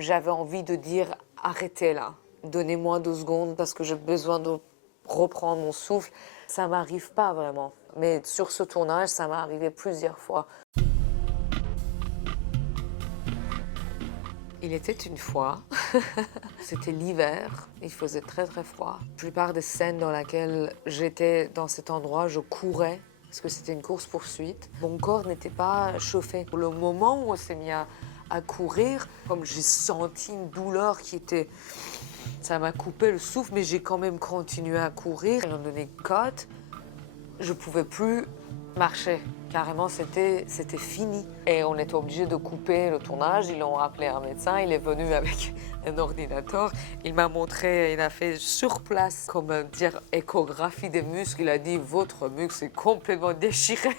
comme j'avais envie de dire arrêtez là, donnez-moi 2 secondes parce que j'ai besoin de reprendre mon souffle. Ça m'arrive pas vraiment, mais sur ce tournage, ça m'est arrivé plusieurs fois. Il était une fois, c'était l'hiver, il faisait très très froid. La plupart des scènes dans lesquelles j'étais dans cet endroit, je courais parce que c'était une course-poursuite. Mon corps n'était pas chauffé. Le moment où on s'est mis à courir, comme j'ai senti une douleur qui était... Ça m'a coupé le souffle, mais j'ai quand même continué à courir. Ils ont donné côte, je pouvais plus marcher. Carrément, c'était fini. Et on était obligé de couper le tournage. Ils ont appelé un médecin, il est venu avec un ordinateur. Il m'a montré, il a fait sur place, comme dire, échographie des muscles. Il a dit, votre muscle est complètement déchiré.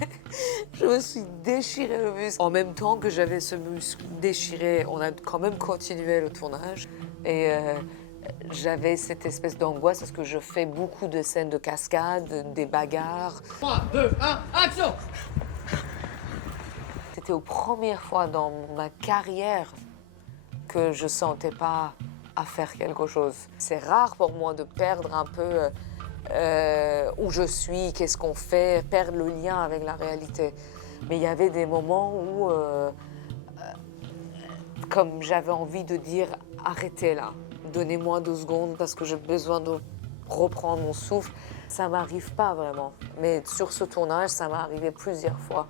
Je me suis déchiré le muscle. En même temps que j'avais ce muscle déchiré, on a quand même continué le tournage. Et j'avais cette espèce d'angoisse parce que je fais beaucoup de scènes de cascade, des bagarres. 3, 2, 1, action! C'était la première fois dans ma carrière que je ne sentais pas à faire quelque chose. C'est rare pour moi de perdre un peu où je suis, qu'est-ce qu'on fait, perdre le lien avec la réalité. Mais il y avait des moments où, comme j'avais envie de dire arrêtez là, donnez-moi 2 secondes parce que j'ai besoin de reprendre mon souffle. Ça m'arrive pas vraiment, mais sur ce tournage, ça m'est arrivé plusieurs fois.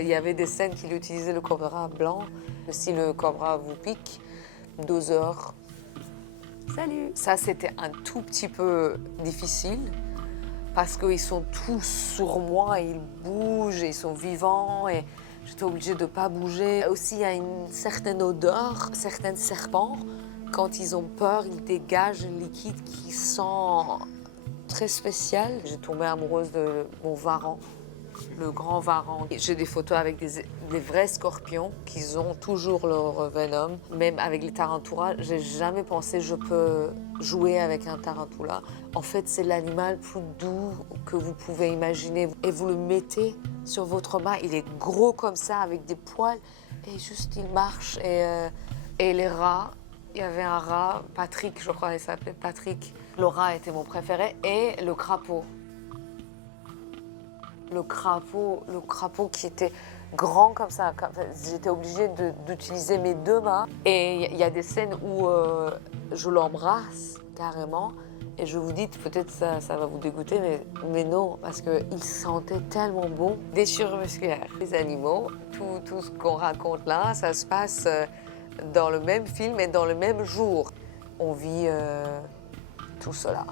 Il y avait des scènes qu'il utilisait le cobra blanc. Si le cobra vous pique, 2 heures. Salut! Ça, c'était un tout petit peu difficile parce qu'ils sont tous sur moi, ils bougent, ils sont vivants et j'étais obligée de ne pas bouger. Aussi, il y a une certaine odeur, certains serpents, quand ils ont peur, ils dégagent un liquide qui sent très spécial. J'ai tombé amoureuse de mon varan. Le grand varan. J'ai des photos avec des vrais scorpions qui ont toujours leur venom. Même avec les tarantulas, j'ai jamais pensé je peux jouer avec un tarantula. En fait, c'est l'animal plus doux que vous pouvez imaginer. Et vous le mettez sur votre main, il est gros comme ça, avec des poils, et juste il marche. Et les rats, il y avait un rat, Patrick, je crois qu'il s'appelait Patrick. Le rat était mon préféré, et le crapaud. Le crapaud qui était grand comme ça. J'étais obligée d'utiliser mes 2 mains. Et il y a des scènes où je l'embrasse carrément. Et je vous dis, peut-être ça va vous dégoûter, mais non, parce qu'il sentait tellement bon. Déchirure musculaire. Les animaux, tout ce qu'on raconte là, ça se passe dans le même film et dans le même jour. On vit tout cela.